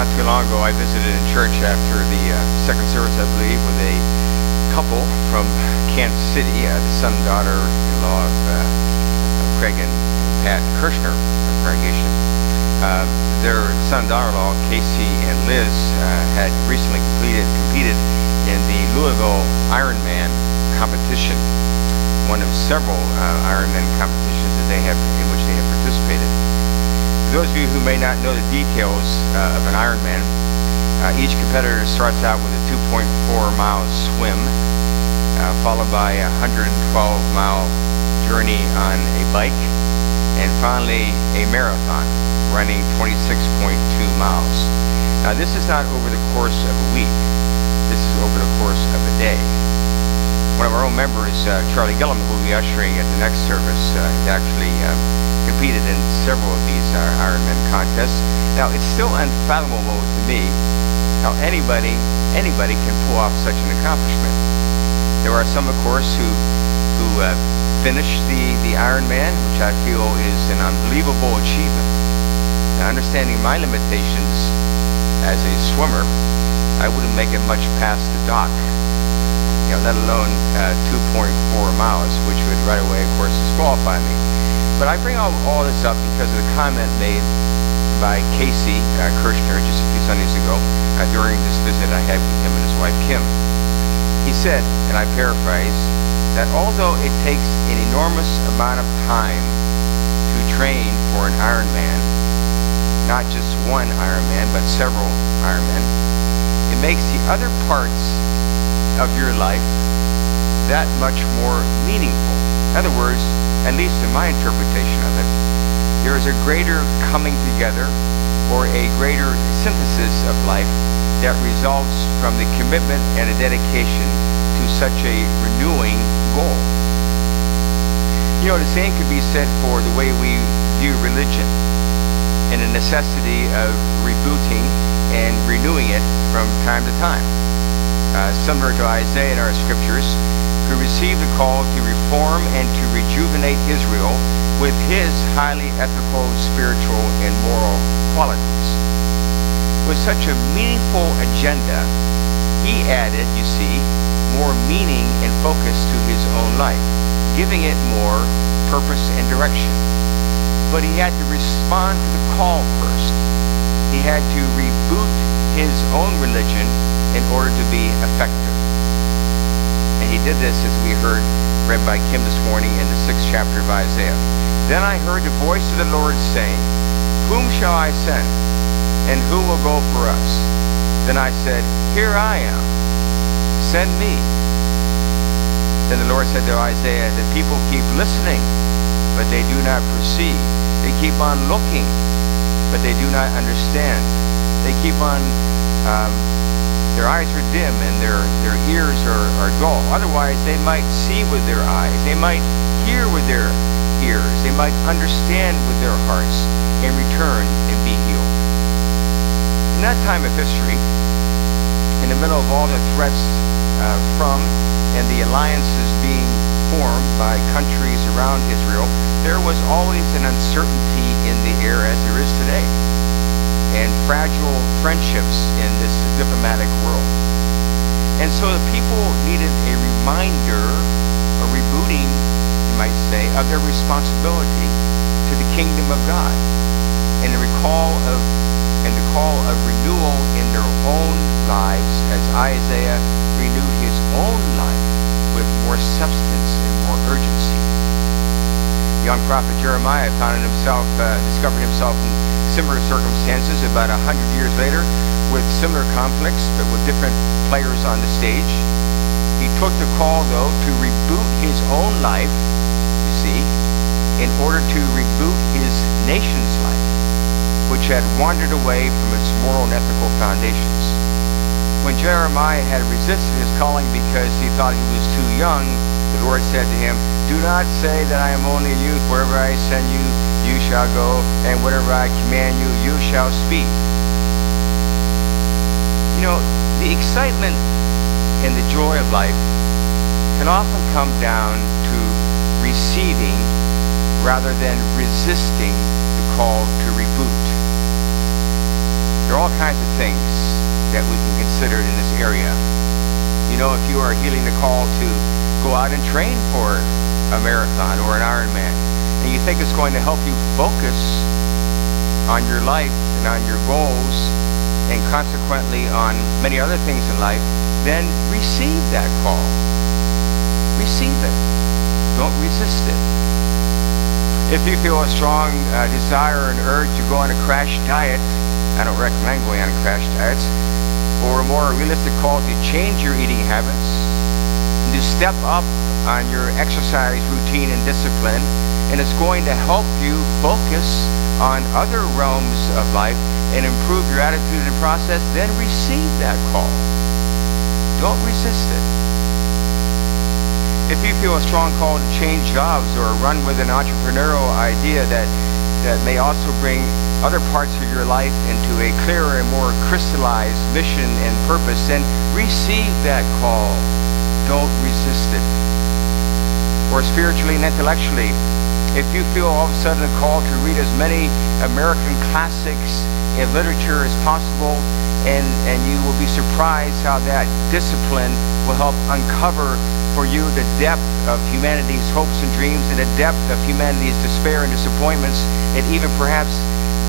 not too long ago, I visited in church after the second service, I believe, with a couple from Kansas City, the son and daughter-in-law of Craig and Pat Kirshner of Congregation. Their son and daughter-in-law, Casey and Liz, had recently competed in the Louisville Ironman competition, one of several Ironman competitions that in which they have participated. For those of you who may not know the details of an Ironman, each competitor starts out with a 2.4-mile swim, followed by a 112-mile journey on a bike, and finally a marathon, running 26.2 miles. Now, this is not over the course of a week. This is over the course of a day. One of our own members, Charlie Gillum, who will be ushering at the next service, has actually competed in several of these Ironman contests. Now, it's still unfathomable to me how anybody can pull off such an accomplishment. There are some, of course, who finish the Ironman, which I feel is an unbelievable achievement. Now, understanding my limitations as a swimmer, I wouldn't make it much past the dock, let alone 2.4 miles, which would right away, of course, disqualify me. But I bring all this up because of the comment made by Casey Kirshner just a few Sundays ago during this visit I had with him and his wife, Kim. He said, and I paraphrase, that although it takes an enormous amount of time to train for an Ironman, not just one Ironman, but several Ironmen, it makes the other parts of your life that much more meaningful. In other words, at least in my interpretation of it, there is a greater coming together or a greater synthesis of life that results from the commitment and a dedication to such a renewing goal. The same could be said for the way we view religion and the necessity of rebooting and renewing it from time to time. Similar to Isaiah in our scriptures, who received the call to reform and to rejuvenate Israel with his highly ethical, spiritual, and moral qualities. With such a meaningful agenda, he added, more meaning and focus to his own life, giving it more purpose and direction. But he had to respond to the call first. He had to reboot his own religion in order to be effective. And he did this, as we heard read by Kim this morning in the 6th chapter of Isaiah. Then I heard the voice of the Lord saying, "Whom shall I send? And who will go for us?" Then I said, "Here I am. Send me." Then the Lord said to Isaiah, "The people keep listening, but they do not perceive. They keep on looking, but they do not understand. They keep on, their eyes are dim and their ears are dull. Otherwise, they might see with their eyes. They might hear with their ears. They might understand with their hearts and return and be healed." In that time of history, in the middle of all the threats from and the alliances being formed by countries around Israel, there was always an uncertainty in the air as there is today, and fragile friendships in this diplomatic world. And so the people needed a reminder, a rebooting, you might say, of their responsibility to the kingdom of God, and the call of renewal in their own lives as Isaiah renewed his own life with more substance and more urgency. Young prophet Jeremiah discovered himself in similar circumstances about 100 years later with similar conflicts, but with different players on the stage. He took the call, though, to reboot his own life, in order to reboot his nation's life, which had wandered away from its moral and ethical foundations. When Jeremiah had resisted his calling because he thought he was too young, the Lord said to him, "Do not say that I am only a youth. Wherever I send you, you shall go, and whatever I command you, you shall speak." The excitement and the joy of life can often come down to receiving rather than resisting the call to reboot. There are all kinds of things that we can consider in this area. You know, if you are feeling the call to go out and train for a marathon or an Ironman, and you think it's going to help you focus on your life and on your goals, and consequently on many other things in life, then receive that call. Receive it. Don't resist it. If you feel a strong desire and urge to go on a crash diet, I don't recommend going on crash diets, or a more realistic call to change your eating habits, and to step up on your exercise routine and discipline, and it's going to help you focus on other realms of life and improve your attitude and process, then receive that call. Don't resist it. If you feel a strong call to change jobs or run with an entrepreneurial idea that may also bring other parts of your life into a clearer and more crystallized mission and purpose, then receive that call. Don't resist it. Or spiritually and intellectually, if you feel all of a sudden a call to read as many American classics and literature as possible, and you will be surprised how that discipline will help uncover for you the depth of humanity's hopes and dreams and the depth of humanity's despair and disappointments, and even perhaps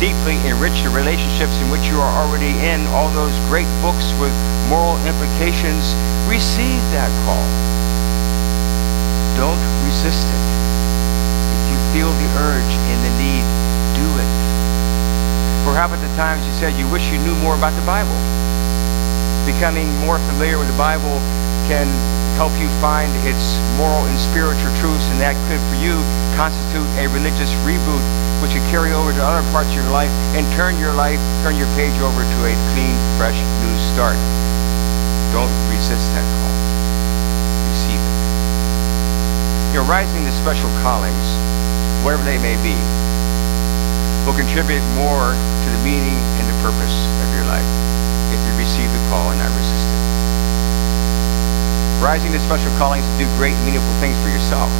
deeply enrich the relationships in which you are already in, all those great books with moral implications. Receive that call. Don't resist it. If you feel the urge and the need, do it. Perhaps at the times you said you wish you knew more about the Bible. Becoming more familiar with the Bible can help you find its moral and spiritual truths, and that could, for you, constitute a religious reboot, which would carry over to other parts of your life and turn your page over to a clean, fresh, new start. Don't resist that call. Receive it. Your rising to special callings, whatever they may be, will contribute more to the meaning and the purpose of your life if you receive the call and not resist it. Rising to special callings to do great and meaningful things for yourself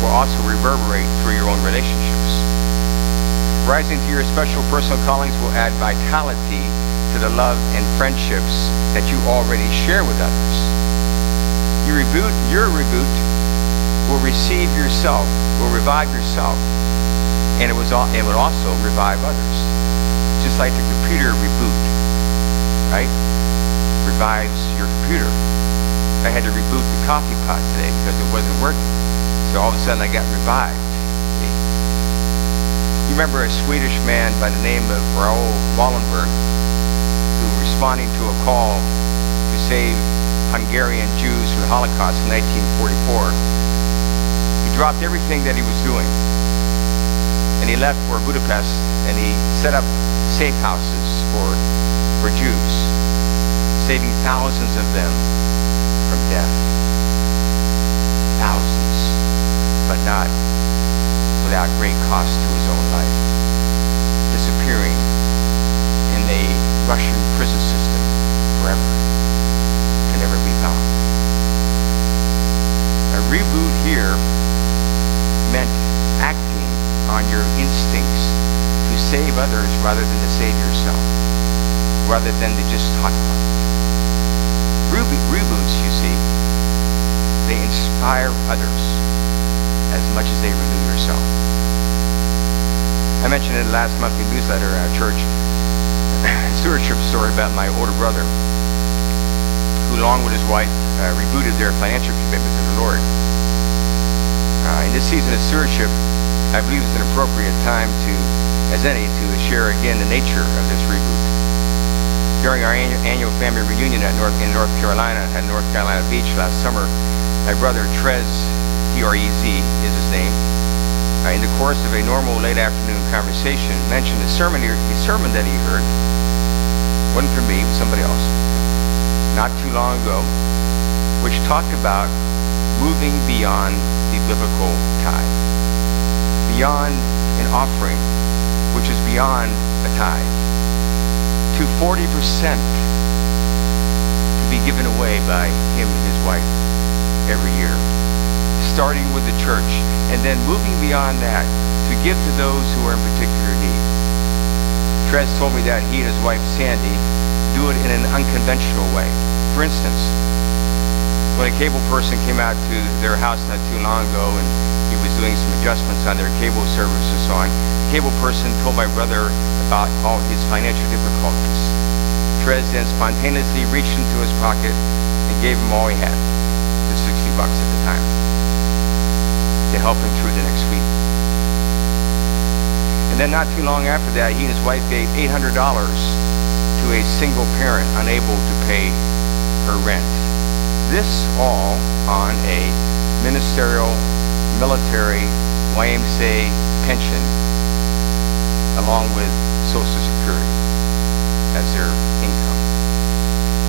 will also reverberate through your own relationships. Rising to your special personal callings will add vitality to the love and friendships that you already share with others. Your reboot will receive yourself, will revive yourself, and it would also revive others. Just like the computer reboot, right? Revives your computer. I had to reboot the coffee pot today because it wasn't working. So all of a sudden I got revived. See? You remember a Swedish man by the name of Raoul Wallenberg, who, responding to a call to save Hungarian Jews from the Holocaust in 1944, he dropped everything that he was doing. And he left for Budapest, and he set up safe houses for Jews, saving thousands of them from death. Thousands, but not without great cost to his own life. Disappearing in the Russian prison system forever, to never be found. A reboot here meant acting on your instincts to save others rather than to save yourself, rather than to just talk about it. Reboots, you see, they inspire others as much as they renew yourself. I mentioned in the last monthly newsletter at our church a stewardship story about my older brother, who along with his wife rebooted their financial commitment to the Lord. In this season of stewardship, I believe it's an appropriate time as any to share again the nature of this reboot. During our annual family reunion in North Carolina at North Carolina Beach last summer, my brother Trez, T-R-E-Z is his name, in the course of a normal late afternoon conversation, mentioned the sermon that he heard, wasn't from me, it was somebody else, not too long ago, which talked about moving beyond the biblical tithe, beyond an offering, which is beyond a tithe, to 40% to be given away by him and his wife every year, starting with the church, and then moving beyond that to give to those who are in particular need. Trez told me that he and his wife Sandy do it in an unconventional way. For instance, when a cable person came out to their house not too long ago and he was doing some adjustments on their cable service and so on, the cable person told my brother about all his financial difficulties. Trez then spontaneously reached into his pocket and gave him all he had, just $60 at the time, to help him through the next week. And then not too long after that, he and his wife gave $800 to a single parent unable to pay her rent. This all on a ministerial, military, YMCA pension, along with Social Security as their income.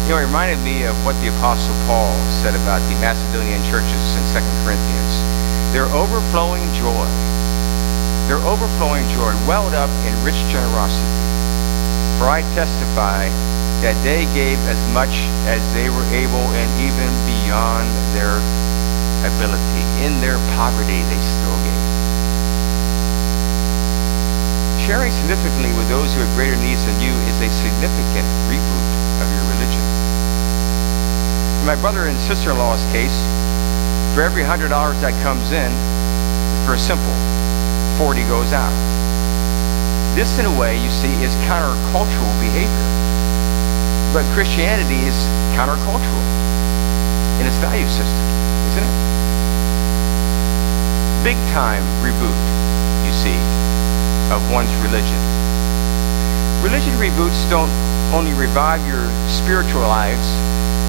You know, it reminded me of what the Apostle Paul said about the Macedonian churches in 2 Corinthians. Their overflowing joy welled up in rich generosity. For I testify that they gave as much as they were able and even beyond their ability. In their poverty, they still gave. Sharing significantly with those who have greater needs than you is a significant reboot of your religion. In my brother and sister-in-law's case, for every $100 that comes in, for a simple 40 goes out. This, in a way, you see, is countercultural behavior. But Christianity is countercultural in its value system, isn't it? Big time reboot, you see, of one's religion. Religion reboots don't only revive your spiritual lives,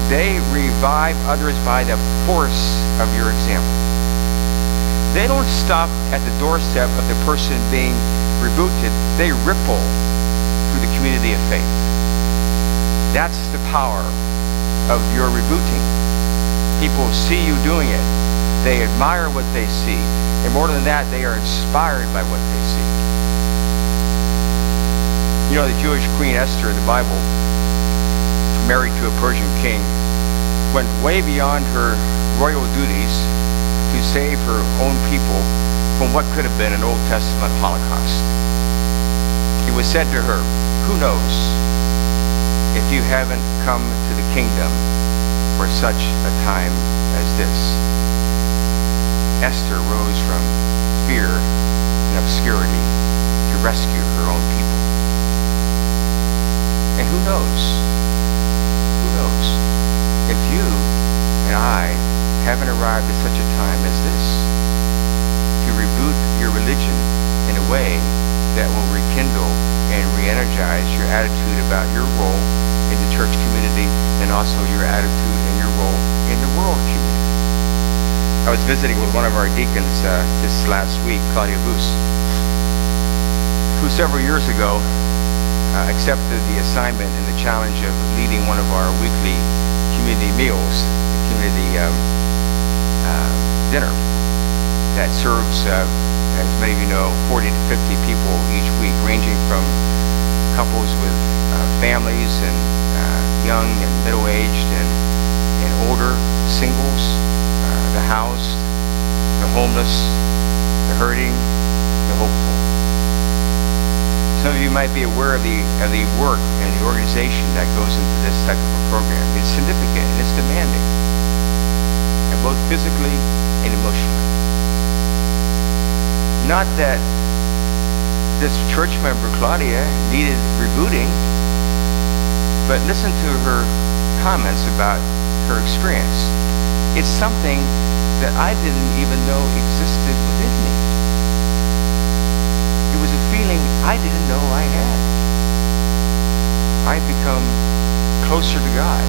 they revive others by the force of your example. They don't stop at the doorstep of the person being rebooted. They ripple through the community of faith. That's the power of your rebooting. People see you doing it. They admire what they see. And more than that, they are inspired by what they see. You know, the Jewish Queen Esther in the Bible, married to a Persian king, went way beyond her royal duties to save her own people from what could have been an Old Testament Holocaust. It was said to her, "Who knows if you haven't come to the kingdom for such a time as this?" Esther rose from fear and obscurity to rescue her own people. And who knows if you and I haven't arrived at such a time as this, to reboot your religion in a way that will rekindle and re-energize your attitude about your role in the church community and also your attitude and your role in the world community. I was visiting with one of our deacons this last week, Claudia Boos, who several years ago accepted the assignment and the challenge of leading one of our weekly community meals, the community dinner that serves, as many of you know, 40 to 50 people each week, ranging from couples with families and young and middle-aged and older, singles, the housed, the homeless, the hurting, the hopeful. Some of you might be aware of the work and the organization that goes into this type of a program. It's significant and it's demanding, and both physically and emotionally. Not that this church member, Claudia, needed rebooting, but listen to her comments about her experience. It's something that I didn't even know existed within me. It was a feeling I didn't know I had. I've become closer to God.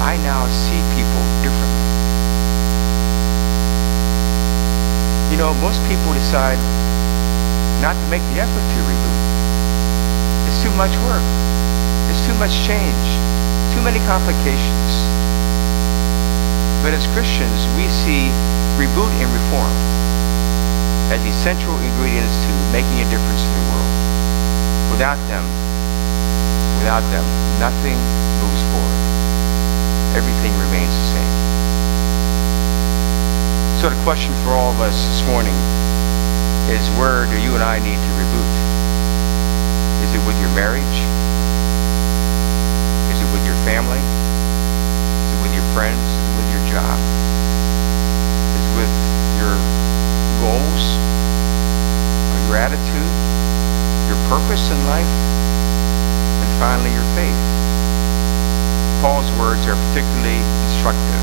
I now see people differently. You know, most people decide not to make the effort to reboot. It's too much work. It's too much change. Too many complications. But as Christians, we see reboot and reform as essential ingredients to making a difference in the world. Without them, nothing moves forward. Everything remains the same. So the question for all of us this morning is, where do you and I need to reboot? Is it with your marriage? Is it with your family? Is it with your friends? Is it with your job? Is it with your goals? Or your attitude? Your purpose in life? And finally, your faith. Paul's words are particularly instructive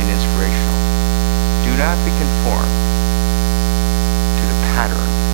and inspirational. Do not be conformed to the pattern